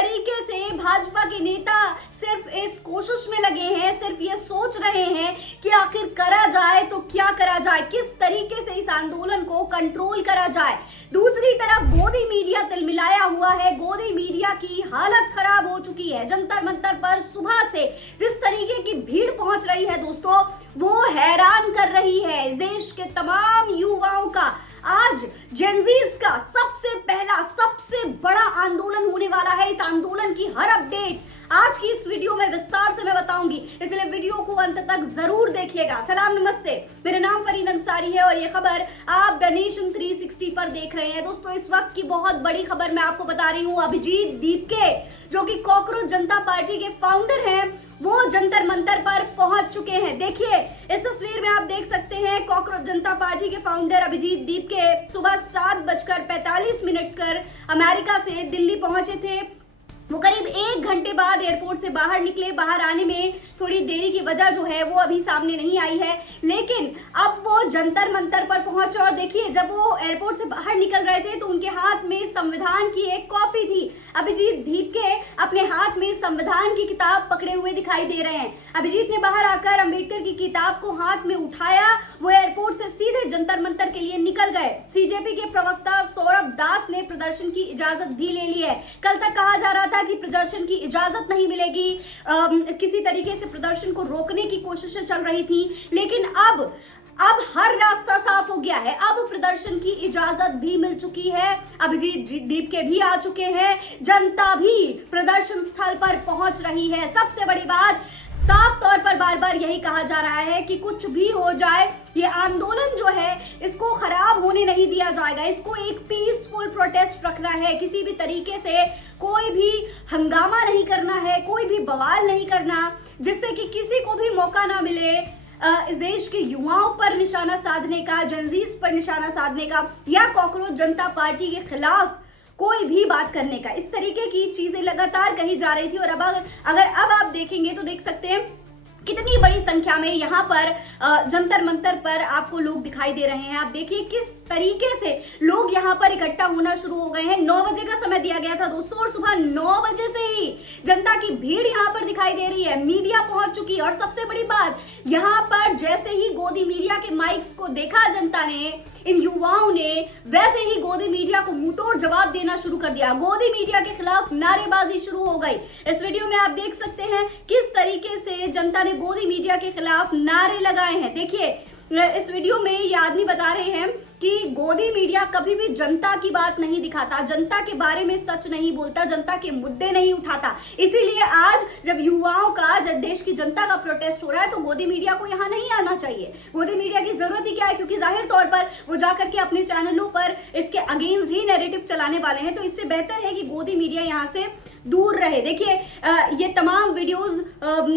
तरीके से भाजपा के नेता सिर्फ इस कोशिश में लगे हैं, सिर्फ ये सोच रहे हैं कि आखिर करा जाए तो क्या करा जाए, किस तरीके से इस आंदोलन को कंट्रोल करा जाए। दूसरी तरफ गोदी मीडिया तिलमिलाया हुआ है, गोदी मीडिया की हालत खराब हो चुकी है। जंतर मंतर पर सुबह से जिस तरीके की भीड़ पहुंच रही है दोस्तों, वो हैरान कर रही है। इस देश के तमाम युवाओं का आज जेनजीज का सबसे पहला सबसे बड़ा आंदोलन होने वाला है। इस आंदोलन की हर अपडेट आज की इस वीडियो में विस्तार से मैं बताऊंगी, इसलिए वीडियो को अंत तक जरूर देखिएगा। सलाम नमस्ते, मेरा नाम फरीन अंसारी है और ये खबर आप द नेशन 360 पर देख रहे हैं। दोस्तों, इस वक्त की बहुत बड़ी खबर मैं आपको बता रही हूँ। अभिजीत दीपके जो कि कॉकरोच जनता पार्टी के फाउंडर हैं, वो जंतर मंतर पर पहुंच चुके हैं। देखिए, इस तस्वीर में आप देख सकते हैं कॉकरोच जनता पार्टी के फाउंडर अभिजीत दीपके सुबह 7:45 कर अमेरिका से दिल्ली पहुंचे थे। वो करीब 1 घंटे बाद एयरपोर्ट से बाहर निकले। बाहर आने में थोड़ी देरी की वजह जो है वो अभी सामने नहीं आई है, लेकिन अब वो जंतर मंतर पर पहुंचे। और देखिए, जब वो एयरपोर्ट से बाहर निकल रहे थे तो उनके हाथ में संविधान की एक कॉपी थी। अभिजीत दीपके अपने हाथ में संविधान की किताब पकड़े हुए दिखाई दे रहे हैं। अभिजीत ने बाहर आकर अंबेडकर की किताब को हाथ में उठाया। वो एयरपोर्ट से सीधे जंतर मंतर के लिए निकल गए। सीजेपी के प्रवक्ता सौरभ दास ने प्रदर्शन की इजाजत भी ले ली है। कल तक कहा जा रहा था कि प्रदर्शन की इजाजत नहीं मिलेगी, किसी तरीके से प्रदर्शन को रोकने की कोशिशें चल रही थी, लेकिन अब हर रास्ता साफ हो गया है। अब प्रदर्शन की इजाजत भी मिल चुकी है। अभिजीत दीपके भी आ चुके हैं, जनता भी प्रदर्शन स्थल पर पहुंच रही है। सबसे बड़ी बात, साफ तौर पर बार बार यही कहा जा रहा है कि कुछ भी हो जाए, ये आंदोलन जो है इसको खराब होने नहीं दिया जाएगा। इसको एक पीसफुल प्रोटेस्ट रखना है। किसी भी तरीके से कोई भी हंगामा नहीं करना है, कोई भी बवाल नहीं करना, जिससे कि किसी को भी मौका ना मिले इस देश के युवाओं पर निशाना साधने का, जनजीज पर निशाना साधने का, या कॉकरोच जनता पार्टी के खिलाफ कोई भी बात करने का। इस तरीके की चीजें लगातार कही जा रही थी। और अब अगर आप देखेंगे तो देख सकते हैं कितनी बड़ी संख्या में यहाँ पर जंतर मंतर पर आपको लोग दिखाई दे रहे हैं। आप देखिए किस तरीके से लोग यहाँ पर इकट्ठा होना शुरू हो गए हैं। 9 बजे का समय दिया गया था दोस्तों, और सुबह 9 बजे से ही जनता की भीड़ यहाँ पर दिखाई दे रही है। मीडिया पहुंच चुकी है, और सबसे बड़ी बात, यहाँ पर जैसे ही गोदी मीडिया के माइक्स को देखा जनता ने, इन युवाओं ने, वैसे ही गोदी मीडिया को मुंहतोड़ जवाब देना शुरू कर दिया। गोदी मीडिया के खिलाफ नारेबाजी शुरू हो गई। इस वीडियो में आप देख सकते हैं किस तरीके से जनता ने गोदी मीडिया के खिलाफ नारे लगाए हैं। देखिए, इस वीडियो में ये आदमी बता रहे हैं कि गोदी मीडिया कभी भी जनता की बात नहीं दिखाता, जनता के बारे में सच नहीं बोलता, जनता के मुद्दे नहीं उठाता। इसीलिए आज जब युवाओं का, जब देश की जनता का प्रोटेस्ट हो रहा है, तो गोदी मीडिया को यहाँ नहीं आना चाहिए। गोदी मीडिया की जरूरत ही क्या है, क्योंकि जाहिर तौर पर वो जाकर के अपने चैनलों पर इसके अगेंस्ट ही नैरेटिव चलाने वाले हैं। तो इससे बेहतर है कि गोदी मीडिया यहाँ से दूर रहे। देखिए, ये तमाम वीडियोस,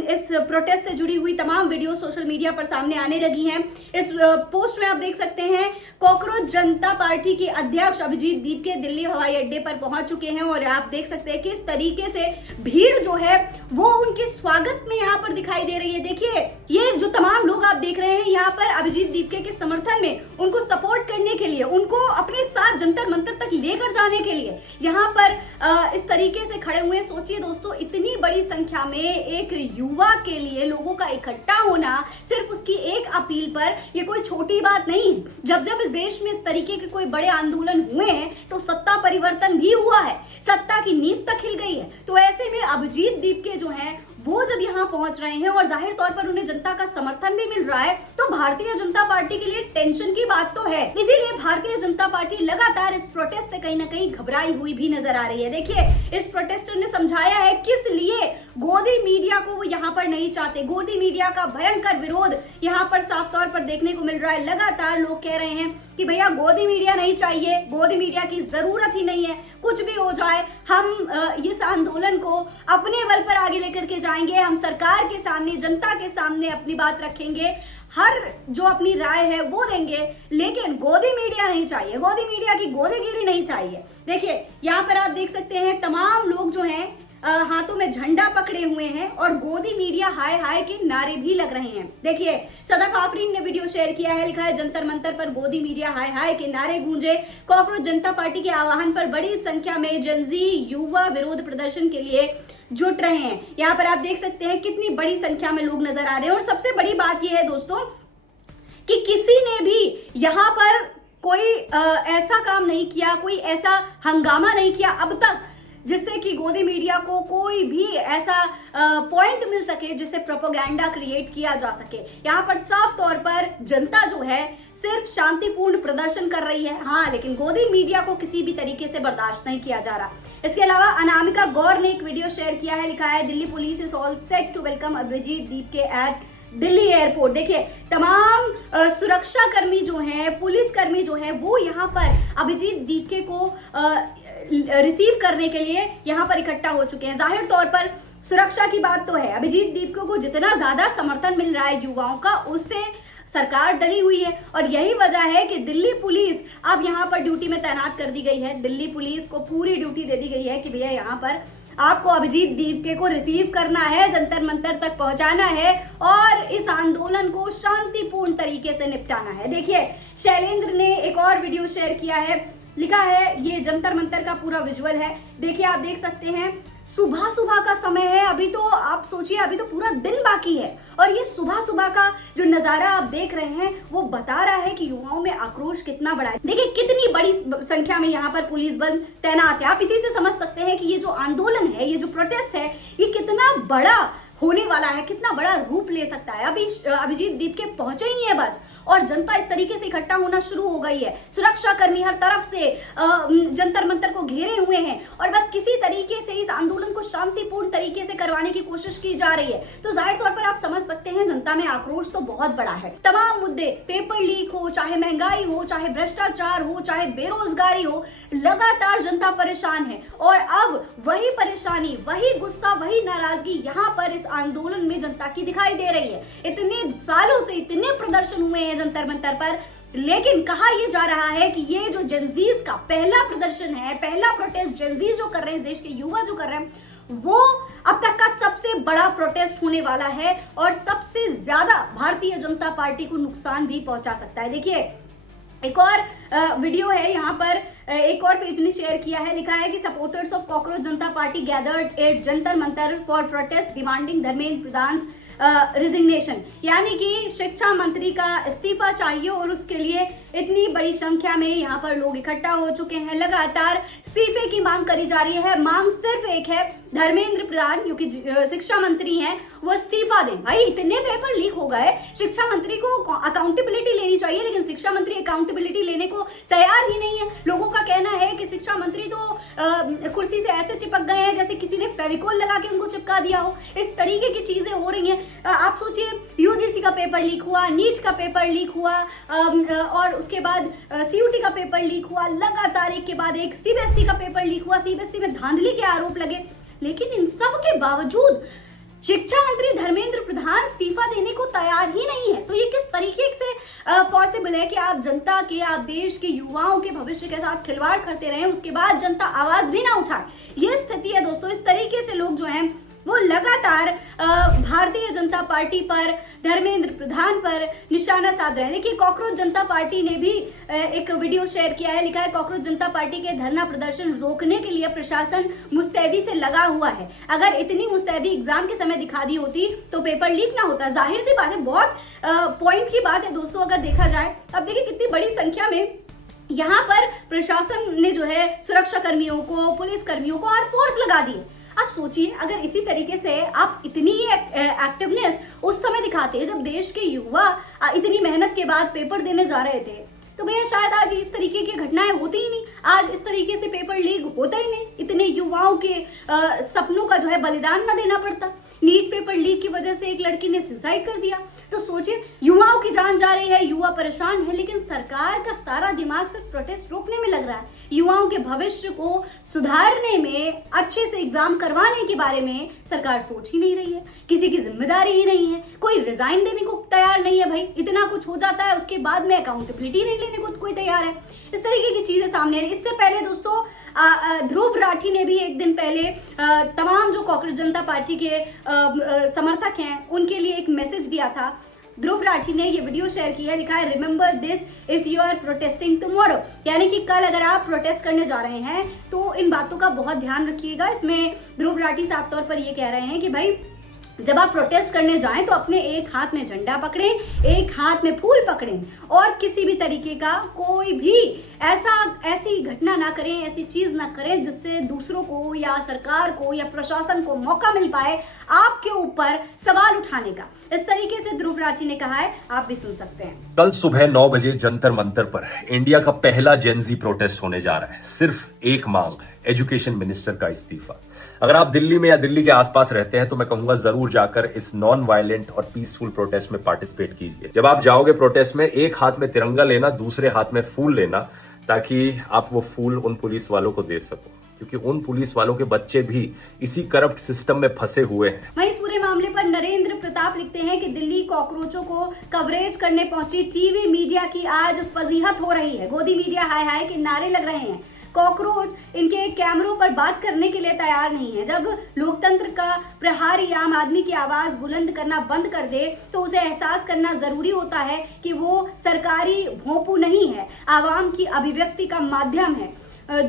इस प्रोटेस्ट से जुड़ी हुई तमाम वीडियो सोशल मीडिया पर सामने आने लगी हैं। इस पोस्ट में आप देख सकते हैं कॉकरोच जनता पार्टी के अध्यक्ष अभिजीत दीपके दिल्ली हवाई अड्डे पर पहुंच चुके हैं, और आप देख सकते हैं किस तरीके से भीड़ जो है वो उनके स्वागत में यहाँ पर दिखाई दे रही है। देखिए, ये जो तमाम लोग आप देख रहे हैं यहाँ पर अभिजीत दीपके के समर्थन में, उनको सपोर्ट करने के लिए, उनको अपने साथ जंतर मंतर तक लेकर जाने के लिए यहाँ पर इस तरीके से खड़े हुए। सोचिए दोस्तों, इतनी बड़ी संख्या में एक युवा के लिए लोगों का इकट्ठा होना सिर्फ उसकी एक अपील पर, ये कोई छोटी बात नहीं। जब इस देश में इस तरीके के कोई बड़े आंदोलन हुए हैं तो सत्ता परिवर्तन भी हुआ है, सत्ता की नींव तक हिल गई है। तो ऐसे में अभिजीत दीपके जो हैं वो जब यहाँ पहुंच रहे हैं और जाहिर तौर पर उन्हें जनता का समर्थन भी मिल रहा है, तो भारतीय जनता पार्टी के लिए टेंशन की बात तो है। इसीलिए भारतीय जनता पार्टी लगातार इस प्रोटेस्ट से कहीं ना कहीं घबराई हुई भी नजर आ रही है। देखिए, इस प्रोटेस्टर ने समझाया है किस लिए गोदी मीडिया को वो यहाँ पर नहीं चाहते। गोदी मीडिया का भयंकर विरोध यहाँ पर साफ तौर पर देखने को मिल रहा है। लगातार लोग कह रहे हैं कि भैया गोदी मीडिया नहीं चाहिए, गोदी मीडिया की जरूरत ही नहीं है, कुछ भी हो जाए हम इस आंदोलन को अपने बल पर आगे लेकर के जाएंगे, हम सरकार के सामने, जनता के सामने अपनी बात रखेंगे, हर जो अपनी राय है वो देंगे, लेकिन गोदी मीडिया नहीं चाहिए, गोदी मीडिया की गोदीगिरी नहीं चाहिए। देखिए, यहाँ पर आप देख सकते हैं तमाम लोग जो हैं हाथों में झंडा पकड़े हुए हैं और गोदी मीडिया हाय हाय के नारे भी लग रहे हैं। देखिए सदफ आफरीन ने वीडियो शेयर किया है, लिखा है जंतर मंतर पर गोदी मीडिया हाय हाय के नारे गूंजे, कॉकरोच जनता पार्टी के आह्वान पर बड़ी संख्या में जनजी युवा विरोध प्रदर्शन के लिए जुट रहे हैं। यहाँ पर आप देख सकते हैं कितनी बड़ी संख्या में लोग नजर आ रहे हैं। और सबसे बड़ी बात यह है दोस्तों कि किसी ने भी यहाँ पर कोई ऐसा काम नहीं किया, कोई ऐसा हंगामा नहीं किया अब तक जिससे कि गोदी मीडिया को कोई भी ऐसा पॉइंट मिल सके जिससे प्रोपेगेंडा क्रिएट किया जा सके। यहाँ पर साफ तौर पर जनता जो है सिर्फ शांतिपूर्ण प्रदर्शन कर रही है, हाँ, लेकिन गोदी मीडिया को किसी भी तरीके से बर्दाश्त नहीं किया जा रहा। इसके अलावा अनामिका गौर ने एक वीडियो शेयर किया है, लिखा है Delhi police is all set to welcome Abhijit Dipke at Delhi airport. देखिए तमाम सुरक्षा कर्मी जो हैं, पुलिस कर्मी जो हैं, वो यहाँ पर अभिजीत दीपके को रिसीव करने के लिए यहाँ पर इकट्ठा हो चुके हैं। जाहिर तौर पर सुरक्षा की बात तो है, अभिजीत दीपके को जितना ज्यादा समर्थन मिल रहा है युवाओं का, उससे सरकार डरी हुई है और यही वजह है कि दिल्ली पुलिस अब यहाँ पर ड्यूटी में तैनात कर दी गई है। दिल्ली पुलिस को पूरी ड्यूटी दे दी गई है कि भैया यहाँ पर आपको अभिजीत दीपके को रिसीव करना है, जंतर मंतर तक पहुंचाना है और इस आंदोलन को शांतिपूर्ण तरीके से निपटाना है। देखिए शैलेंद्र ने एक और वीडियो शेयर किया है, लिखा है ये जंतर मंतर का पूरा विजुअल है। देखिए आप देख सकते हैं सुबह सुबह का समय है, अभी तो आप सोचिए अभी तो पूरा दिन बाकी है और ये सुबह सुबह का जो नजारा आप देख रहे हैं वो बता रहा है कि युवाओं में आक्रोश कितना बड़ा है। देखिए कितनी बड़ी संख्या में यहाँ पर पुलिस बल तैनात है। आप इसी से समझ सकते हैं कि ये जो आंदोलन है, ये जो प्रोटेस्ट है, ये कितना बड़ा होने वाला है, कितना बड़ा रूप ले सकता है। अभी अभिजीत दीपके पहुंचे ही है बस और जनता इस तरीके से इकट्ठा होना शुरू हो गई है। सुरक्षा कर्मी हर तरफ से जंतर मंतर को घेरे हुए हैं और बस किसी तरीके से इस आंदोलन को शांतिपूर्ण तरीके से करवाने की कोशिश की जा रही है। तो जाहिर तौर पर आप समझ सकते हैं जनता में आक्रोश तो बहुत बड़ा है। तमाम मुद्दे, पेपर लीक हो, चाहे महंगाई हो, चाहे भ्रष्टाचार हो, चाहे बेरोजगारी हो, लगातार जनता परेशान है और अब वही परेशानी, वही गुस्सा, वही नाराजगी यहाँ पर इस आंदोलन में जनता की दिखाई दे रही है। इतने सालों से इतने प्रदर्शन हुए हैं जंतर मंतर पर, लेकिन कहा यह जा रहा है कि ये जो जेनजीज का पहला प्रदर्शन है, पहला प्रोटेस्ट जेनजीज जो कर रहे हैं, देश के युवा जो कर रहे हैं, वो अब तक का सबसे बड़ा प्रोटेस्ट होने वाला है और सबसे ज्यादा भारतीय जनता पार्टी को नुकसान भी पहुंचा सकता है। देखिए एक और वीडियो है, यहाँ पर एक और पेज ने शेयर किया है, लिखा है कि supporters of cockroach Janata party gathered eight Jantar Mantar for protest demanding Dharmendra Pradhan resignation. यानी कि शिक्षा मंत्री का इस्तीफा चाहिए और उसके लिए इतनी बड़ी संख्या में यहाँ पर लोग इकट्ठा हो चुके हैं। लगातार इस्तीफे की मांग करी जा रही है। मांग सिर्फ एक है, धर्मेंद्र प्रधान क्योंकि शिक्षा मंत्री हैं, वो इस्तीफा दें। भाई इतने पेपर लीक हो गए, शिक्षा मंत्री को अकाउंटेबिलिटी लेनी चाहिए, लेकिन शिक्षा मंत्री अकाउंटेबिलिटी लेने को तैयार ही नहीं है। लोगों का कहना है कि शिक्षा मंत्री तो कुर्सी से ऐसे चिपक गए हैं जैसे किसी ने फेविकोल लगा के उनको चिपका दिया हो। इस तरीके की चीजें हो रही हैं। आप सोचिए यूजीसी का पेपर लीक हुआ, नीट का पेपर लीक हुआ और उसके बाद सीयूटी का पेपर लीक हुआ, लगातार एक के बाद एक सीबीएसई का पेपर लीक हुआ, सीबीएसई में धांधली के आरोप लगे, लेकिन इन सब के बावजूद शिक्षा मंत्री धर्मेंद्र प्रधान इस्तीफा देने को तैयार ही नहीं है। तो ये किस तरीके से पॉसिबल है कि आप जनता के, आप देश के युवाओं के भविष्य के साथ खिलवाड़ करते रहें, उसके बाद जनता आवाज भी ना उठाए। ये स्थिति है दोस्तों। इस तरीके से लोग जो हैं वो लगातार भारतीय जनता पार्टी पर, धर्मेंद्र प्रधान पर निशाना साध रहे हैं। देखिए कॉकरोच जनता पार्टी ने भी एक वीडियो शेयर किया है, लिखा है कॉकरोच जनता पार्टी के धरना प्रदर्शन रोकने के लिए प्रशासन मुस्तैदी से लगा हुआ है। अगर इतनी मुस्तैदी एग्जाम के समय दिखा दी होती तो पेपर लीक ना होता। जाहिर सी बात है, बहुत पॉइंट की बात है दोस्तों अगर देखा जाए। अब देखिए कितनी बड़ी संख्या में यहाँ पर प्रशासन ने जो है सुरक्षा कर्मियों को, पुलिस कर्मियों को और फोर्स लगा दी। आप सोचिए अगर इसी तरीके से आप इतनी एक्टिवनेस उस समय दिखाते हैं जब देश के युवा इतनी मेहनत के बाद पेपर देने जा रहे थे, तो भैया शायद आज इस तरीके की घटनाएं होती ही नहीं, आज इस तरीके से पेपर लीक होता ही नहीं, इतने युवाओं के सपनों का जो है बलिदान ना देना पड़ता। नीट पेपर लीक की वजह से एक लड़की ने सुसाइड कर दिया। तो सोचिए युवाओं की जान जा रही है, युवा परेशान है, लेकिन सरकार का सारा दिमाग सिर्फ प्रोटेस्ट रोकने में लग रहा है। युवाओं के भविष्य को सुधारने में, अच्छे से एग्जाम करवाने के बारे में सरकार सोच ही नहीं रही है। किसी की जिम्मेदारी ही नहीं है, कोई रिजाइन देने को तैयार नहीं है। भाई इतना कुछ हो जाता है, उसके बाद में अकाउंटेबिलिटी नहीं लेने को कोई तैयार है। इस तरीके की चीजें सामने है। इससे पहले दोस्तों ध्रुव राठी ने भी एक दिन पहले तमाम जो कॉकरोच जनता पार्टी के समर्थक हैं उनके लिए एक मैसेज दिया था। ध्रुव राठी ने ये वीडियो शेयर किया है, लिखा है remember this if you are protesting tomorrow, यानी कि कल अगर आप प्रोटेस्ट करने जा रहे हैं तो इन बातों का बहुत ध्यान रखिएगा। इसमें ध्रुव राठी साफ तौर पर ये कह रहे हैं कि भाई जब आप प्रोटेस्ट करने जाएं तो अपने एक हाथ में झंडा पकड़ें, एक हाथ में फूल पकड़ें और किसी भी तरीके का कोई भी ऐसी घटना ना करें, ऐसी चीज ना करें जिससे दूसरों को या सरकार को या प्रशासन को मौका मिल पाए आपके ऊपर सवाल उठाने का। इस तरीके से ध्रुव राठी ने कहा है, आप भी सुन सकते हैं। कल सुबह 9 बजे जंतर मंतर पर इंडिया का पहला जेनजी प्रोटेस्ट होने जा रहा है। सिर्फ एक मांग है, एजुकेशन मिनिस्टर का इस्तीफा। अगर आप दिल्ली में या दिल्ली के आसपास रहते हैं तो मैं कहूंगा जरूर जाकर इस नॉन वायलेंट और पीसफुल प्रोटेस्ट में पार्टिसिपेट कीजिए। जब आप जाओगे प्रोटेस्ट में, एक हाथ में तिरंगा लेना, दूसरे हाथ में फूल लेना, ताकि आप वो फूल उन पुलिस वालों को दे सको, क्योंकि उन पुलिस वालों के बच्चे भी इसी करप्ट सिस्टम में फंसे हुए हैं। वहीं इस पूरे मामले पर नरेंद्र प्रताप लिखते हैं कि दिल्ली कॉकरोचों को कवरेज करने पहुंची टीवी मीडिया की आज फजीहत हो रही है। गोदी मीडिया हाय हाय के नारे लग रहे हैं। कॉकरोच इनके कैमरों पर बात करने के लिए तैयार नहीं है। जब लोकतंत्र का प्रहारी आम आदमी की आवाज बुलंद करना बंद कर दे तो उसे एहसास करना जरूरी होता है कि वो सरकारी भोंपू नहीं है, आवाम की अभिव्यक्ति का माध्यम है।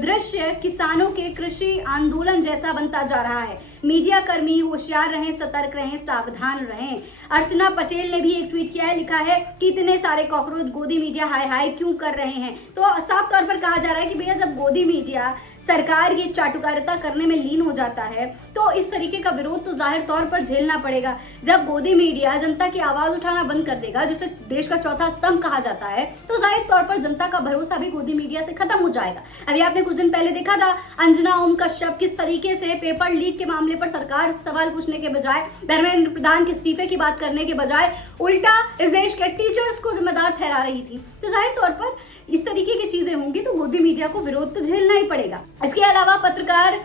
दृश्य किसानों के कृषि आंदोलन जैसा बनता जा रहा है। मीडिया कर्मी होशियार रहें, सतर्क रहें, सावधान रहें। अर्चना पटेल ने भी एक ट्वीट किया है, लिखा है कि इतने सारे कॉकरोच गोदी मीडिया हाय हाय क्यों कर रहे हैं। तो साफ तौर पर कहा जा रहा है कि भैया जब गोदी मीडिया सरकार की चाटुकारिता करने में लीन हो जाता है तो इस तरीके का विरोध तो जाहिर तौर पर झेलना पड़ेगा। जब गोदी मीडिया जनता की आवाज उठाना बंद कर देगा, जिसे देश का चौथा स्तंभ कहा जाता है, तो जाहिर तौर पर जनता का भरोसा भी गोदी मीडिया से खत्म हो जाएगा। अभी आपने कुछ दिन पहले देखा था अंजना ओम कश्यप किस तरीके से पेपर लीक के मामले पर सरकार सवाल पूछने के बजाय, धर्मेंद्र प्रधान के इस्तीफे की बात करने के बजाय उल्टा इस देश के टीचर्स को जिम्मेदार ठहरा रही थी। तो जाहिर तौर पर इस तरीके की चीजें होंगी तो गोदी मीडिया को विरोध तो झेलना ही पड़ेगा। इसके अलावा पत्रकार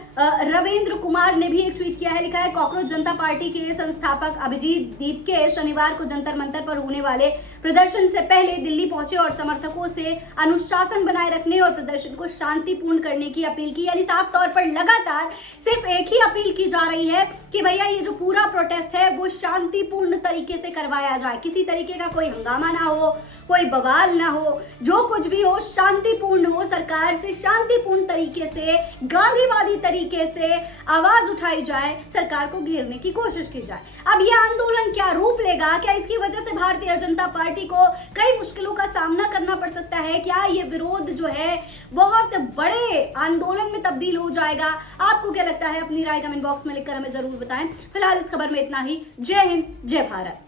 रविंद्र कुमार ने भी एक ट्वीट किया है, लिखा है कॉकरोच जनता पार्टी के संस्थापक अभिजीत दीप के शनिवार को जंतर मंतर पर होने वाले प्रदर्शन से पहले दिल्ली पहुंचे और समर्थकों से अनुशासन बनाए रखने और प्रदर्शन को शांतिपूर्ण करने की अपील की। यानी साफ तौर पर लगातार सिर्फ एक ही अपील की जा रही है कि भैया ये जो पूरा प्रोटेस्ट है वो शांतिपूर्ण तरीके से करवाया जाए, किसी तरीके का कोई हंगामा ना हो, कोई बवाल ना हो, जो कुछ भी हो शांतिपूर्ण हो। सरकार से शांतिपूर्ण तरीके से, गांधीवादी तरीके से आवाज उठाई जाए, सरकार को घेरने की कोशिश की जाए। अब यह आंदोलन क्या रूप लेगा, क्या इसकी वजह से भारतीय जनता पार्टी को कई मुश्किलों का सामना करना पड़ सकता है, क्या ये विरोध जो है बहुत बड़े आंदोलन में तब्दील हो जाएगा? आपको क्या लगता है? अपनी राय कमेंट बॉक्स में लिखकर हमें जरूर बताएं। फिलहाल इस खबर में इतना ही। जय हिंद, जय भारत।